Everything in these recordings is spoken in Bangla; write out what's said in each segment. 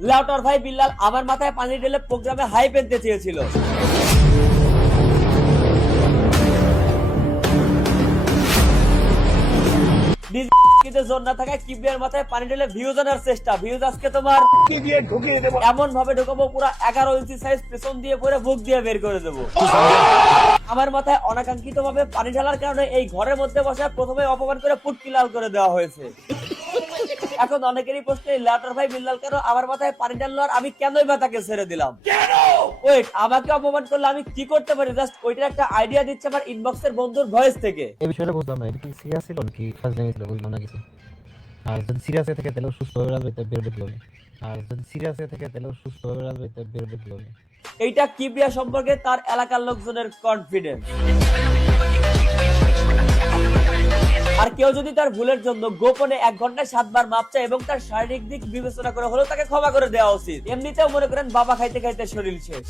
লাউটার ভাই বিল্লাল আমার মাথায় পানি ঢেলে প্রোগ্রামে হাই পেতে চেয়েছিল। জোর না থাকায় কিবরিয়ার মাথায় পানি ঢেলে ভিউজ আনার চেষ্টা। ভিউজ আজকে তোমার এমন ভাবে ঢুকাবো, পুরো 11 ইঞ্চি সাইজ পেছন দিয়ে পরে বুক দিয়ে বের করে দেবো। আমার মাথায় অনাকাঙ্ক্ষিত ভাবে পানি ঢালার কারণে এই ঘরের মধ্যে বসে প্রথমে অপমান করে ফুটকি লাল করে দেওয়া হয়েছে। এখন অনেকেরই প্রশ্ন, লাউটার ভাই বিল্লাল কেন আমার মাথায় পানি ঢাললো আর আমি কেনই বা তাকে ছেড়ে দিলাম? ওয়েট, আমাকে অপমান করলে আমি কি করতে পারি? জাস্ট ওইটার একটা আইডিয়া দিচ্ছে আমার ইনবক্সের বন্ধুর ভয়েস থেকে। এই বিষয়টা বুঝলাম না, এটা কি সিরিয়াস ছিল নাকি ফাজলামি ছিল বুঝলাম না কিছু। আর যদি সিরিয়াস থেকে তাহলে সুস্থ হয়ে রাখবে বেরোবে কিভাবে? বেরোবে কিভাবে? এইটা কিবরিয়া সম্পর্কে তার এলাকার লোকজনের কনফিডেন্স। আর কেউ যদি তার ভুলের জন্য গোপনে 1 ঘন্টায় 7 বার মাপ চায় এবং তার শারীরিক দিক বিবেচনা করে হলেও তাকে ক্ষমা করে দেওয়া উচিত। এমনিতেও মনে করেন বাবা খাইতে খাইতে শরীর শেষ।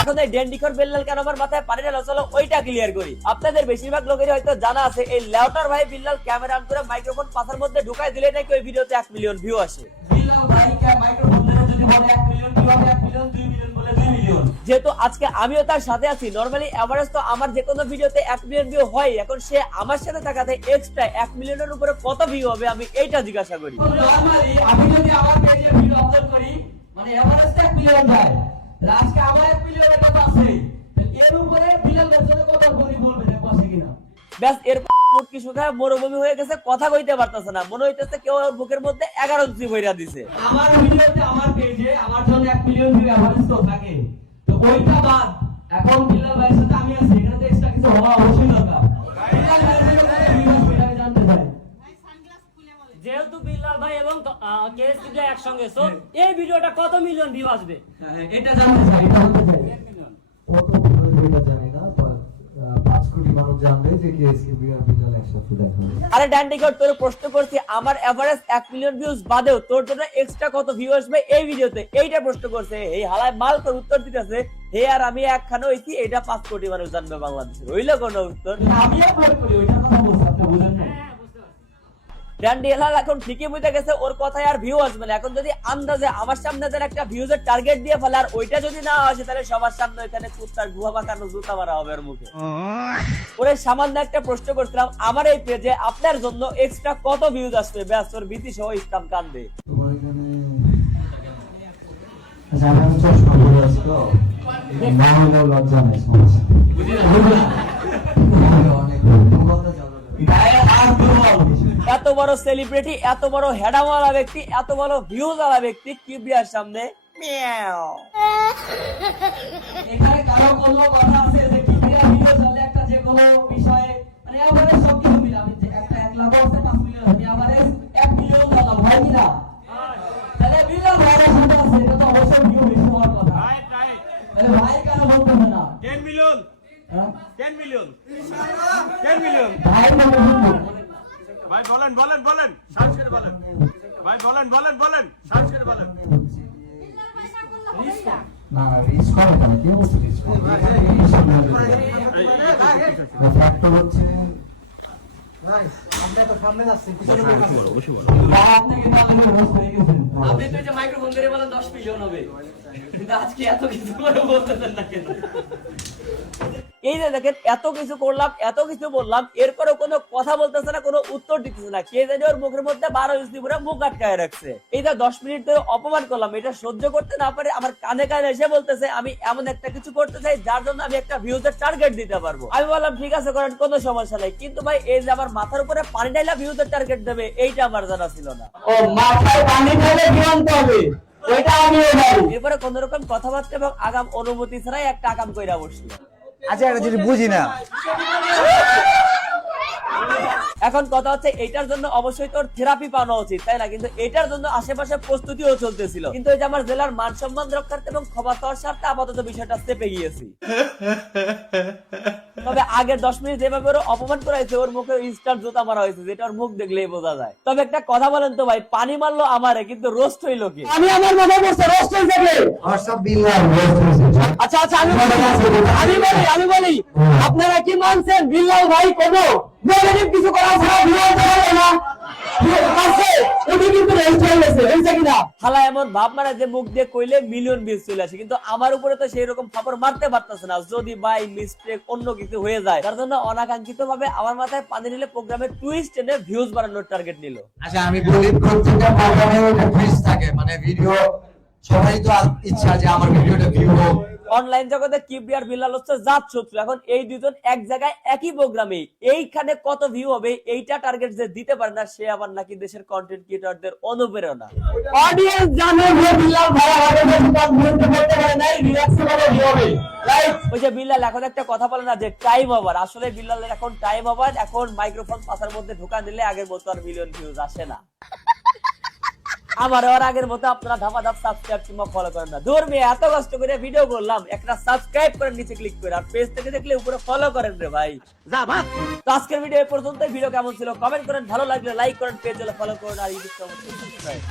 এখন এই ডেন্ডিখর বিল্লাল কেন আমার মাথায় পানি ঢালা, চলো ওইটা ক্লিয়ার করি। আপনাদের বেশিরভাগ লোকেরই হয়তো জানা আছে এই লাউটার ভাই বিল্লাল ক্যামেরা অন করে মাইক্রোফোন পাথার মধ্যে ঢুকাই দিলে নাকি ওই ভিডিওতে 1 মিলিয়ন ভিউ আসে। বিল্লাল ভাই মাইক্রোফোন ধরে যদি বলে 1 মিলিয়ন ভিউ হবে, 1 মিলিয়ন 2 মিলিয়ন বলে 2 মিলিয়ন। যেহেতু আজকে আমিও তার সাথে আছি, নরমালি এভারেজ তো আমার যে কোনো ভিডিওতে 1 মিলিয়ন ভিউ হয়। এখন সে আমার সাথে থাকাতে এক্সট্রা 1 মিলিয়নের উপরে কত ভিউ হবে আমি এইটা জিজ্ঞাসা করি। নরমালি আমি যদি আমার পেজে ভিডিও আপলোড করি মানে এভারেজ 1 মিলিয়ন যায়, আজকে আমার 1 মিলিয়ন এটা তো আছে, এর উপরে বিল্লালের জন্য কত বলবে দেখো আছে কিনা। ব্যাস এরপর মুটকি শুকায় মরুভূমি হয়ে গেছে, কথা কইতে পারতেছে না। মনে হইতেছে কেউ ওর বুকের মধ্যে 11 ইঞ্চি ভইরা দিছে। আমার ভিডিওতে আমার পেজে আমার জন্য 1 মিলিয়ন ভিউ এভারেজ তো থাকে, তো ওইটা বাদ এখন বিল্লাল ভাইয়ের সাথে আমি আছি, এখানে তো এক্সট্রা কিছু হওয়া অবশ্যই দরকার। বিল্লাল ভাইয়ের ভিউ আমি জানতে চাই। যেহেতু বিল্লাল ভাই এবং কেএস কিবরিয়া একসঙ্গে, সো এই ভিডিওটা কত মিলিয়ন ভিউ আসবে? এটা জানতে চাই, এটা জানতে চাই। কত ভিডিওটা জানি না, 5 কোটি মানুষ জানবে যে কেএস কিবরিয়া বিল্লাল একসাথে দেখা হবে। আরে ড্যান্ডিকর, তোর প্রশ্ন করছি আমার এভারেজ 1 মিলিয়ন ভিউজ বাদেও তোর জন্য এক্সট্রা কত ভিউ আসবে এই ভিডিওতে, এইটা প্রশ্ন করছে। এই হালায় মাল করে উত্তর দিতেছে হে আর আমি একখানে হইছি, এটা 5 কোটি মানুষ জানবে বাংলাদেশে। হইলো কোন উত্তর? আমি আপলোড করি ওইটা কথা বলছি, আপনি বুঝেন না। ড্যান্ডিয়ালাল এখন ঠিকই বুঝতে গেছে ওর কথায় আর ভিউ আসবে না। এখন যদি আন্দাজে আমার সামনে তার একটা ভিউজের টার্গেট দিয়ে ফেলে আর ওইটা যদি না আসে, তাহলে সবার সামনে এখানে কুত্তার গুহা বাঁকানো জুতা মারা হবে ওর মুখে। ওরে সামান্য একটা প্রশ্ন করছিলাম আমার এই পেজে আপনার জন্য এক্সট্রা কত ভিউজ আসবে? ব্যাস ওর ভীতি সহ ইসলাম কান্দে। তোমার এখানে আচ্ছা আমি চশমা পরে আছি তো না হলেও লজ্জা নেই, সমস্যা অনেক কথা জানো। এত বড় সেলিব্রিটি, এত বড় হেডাওয়ালা ব্যক্তি, এত বড় ভিউজ ওয়ালা ব্যক্তি কিবরিয়ার সামনে মিয়াও। এখানে কারো কোনো কথা আছে যে কিবরিয়া ভিডিও চলে একটা যে কোনো বিষয়ে মানে এভারেজ সব কিছু মিলে আমি যে একটা 1 লাখ আছে 5 মিলিয়ন আমি এভারেজ 1 মিলিয়ন দিলাম ভাই কিনা, তাহলে বিল্লাল ভাইয়ের সাথে আছে, এটা তো অবশ্যই ভিউ বেশি হওয়ার কথা। তাহলে ভাই কেন বলতেছে না 10 মিলিয়ন? 10 মিলিয়ন 10 মিলিয়ন ভাই মানে বলবো ভাই বলেন সার্চ করে বলেন ভাই বলেন সার্চ করে বলেন। না রিস্ক করে কেন, কি বলছিস রিস্ক করে না, ফ্যাক্টর হচ্ছে ভাই আমরা তো সামনে যাচ্ছি, পিছনে লোক আছে। ভাই আপনি কি তাহলে রোজ হয়ে গেছেন? আপনি তো যে মাইক্রোফোন ধরে বলেন 10 মিলিয়ন হবে, কিন্তু আজকে এত কিছু করে বলতেছেন না কেন? এই যে দেখেন এত কিছু করলাম, এত কিছু বললাম, এরপরে কোনো কথা বলতেছে না, কোনো উত্তর দিতেছে না। কে জানি ওর মুখের মধ্যে 12 ইঞ্চি পুরো মুখ আটকায় রাখছে। এই যে 10 মিনিট ধরে অপমান করলাম, এটা সহ্য করতে না পারে আমার কানে কানে এসে বলতেছে আমি এমন একটা কিছু করতে চাই যার জন্য আমি একটা ভিউজের টার্গেট দিতে পারবো। আমি বললাম ঠিক আছে করেন, কোনো সমস্যা নাই, কিন্তু ভাই এই যে আমার মাথার উপরে পানি ঢাইলা ভিউজের টার্গেট দেবে, এইটা আমার জানা ছিল না। ও মাথায় পানি ঢেলে ভিউ আনতে হবে, ওইটা আমিও জানি। এরপরে কোন রকম কথাবার্তা এবং আগাম অনুমতি ছাড়াই একটা আগাম কইরা বসলো। আচ্ছা একটা জিনিস বুঝি না, এখন কথা হচ্ছে এটার জন্য অবশ্যই তোর থেরাপি পাওয়া উচিত, তাই না? কিন্তু এটার জন্য আশেপাশে প্রস্তুতিও চলতেছিল, কিন্তু এই যে আমার জেলার মান সম্মান রক্ষার্থে এবং ক্ষমা পাওয়ার স্বার্থে আপাতত বিষয়টা চেপে গিয়েছি। তবে আগের 10 মিনিট যেভাবে ওর অপমান করা হয়েছে, ওর মুখে ইনস্ট্যান্ট জুতা মারা হয়েছে, যেটা ওর মুখ দেখলেই বোঝা যায়। তবে একটা কথা বলেন তো ভাই, পানি মারলো আমারে কিন্তু রোস্ট হইলো কি? আমি আমার মাথায় বসে রোস্ট হয়ে যাবে। আর সব বিল্লাল রোস্ট হয়েছে। আচ্ছা আমি বলি আপনারা কি মানছেন বিল্লাল ভাই কোনো নেগেটিভ কিছু করা ছাড়া ভিডিও চালাবে না? ঠিক আছে, উনি হালা এমন ভাব মানে যে মুখ দিয়ে কইলে মিলিয়ন ভিউজ চলে আসে, কিন্তু আমার উপরে তো সেই রকম ফাপড় মারতে পারতেছে না। যদি বাই মিস্টেক অন্য কিছু হয়ে যায়, তার জন্য অনাকাঙ্ক্ষিত ভাবে আমার মাথায় পানি নিলে প্রোগ্রামের টুইস্ট এনে ভিউজ বাড়ানোর টার্গেট নিল। আচ্ছা আমি বলি, প্রত্যেকটা প্রোগ্রামে একটা টুইস্ট থাকে, মানে ভিডিও সবারই তো ইচ্ছা যে আমার ভিডিওটা ভিউ হোক। অনলাইন জগতে কিবরি আর বিল্লাল হচ্ছে জাত শত্রু। এখন এই দুজন এক জায়গায় একই প্রোগ্রামে এইখানে কত ভিউ হবে এইটা টার্গেট যে দিতে পারে না, সে আবার নাকি দেশের কন্টেন্ট ক্রিয়েটরদের অনুপ্রেরণা। অডিয়েন্স জানে যে বিল্লাল ভাই আমাদের বেশি কনফিডেন্স করতে পারে নাই, রিল্যাক্সে বলে ভিউ হবে, রাইট? ওই যে বিল্লাল এখন একটা কথা বলে না যে টাইম ওভার, আসলে বিল্লালের এখন টাইম ওভার। এখন মাইক্রোফোন পাশার মধ্যে ঢোকা দিলে আগের মতো আর মিলিয়ন ভিউজ আসে না। আমার আর আগের মতো আপনারা ধাপা ধাপ সাবস্ক্রাইব কিংবা ফলো করেন না। দূর মেয়ে, এত কষ্ট করে ভিডিও করলাম, একটা সাবস্ক্রাইব করেন নিচে ক্লিক করে, আর পেজ থেকে দেখলে উপরে ফলো করেন রে ভাই। তো আজকের ভিডিও এই পর্যন্ত। ভিডিও কেমন ছিল কমেন্ট করেন, ভালো লাগলে লাইক করেন, পেজ হলে ফলো করেন, আর ইউটিউব চ্যানেল সাবস্ক্রাইব।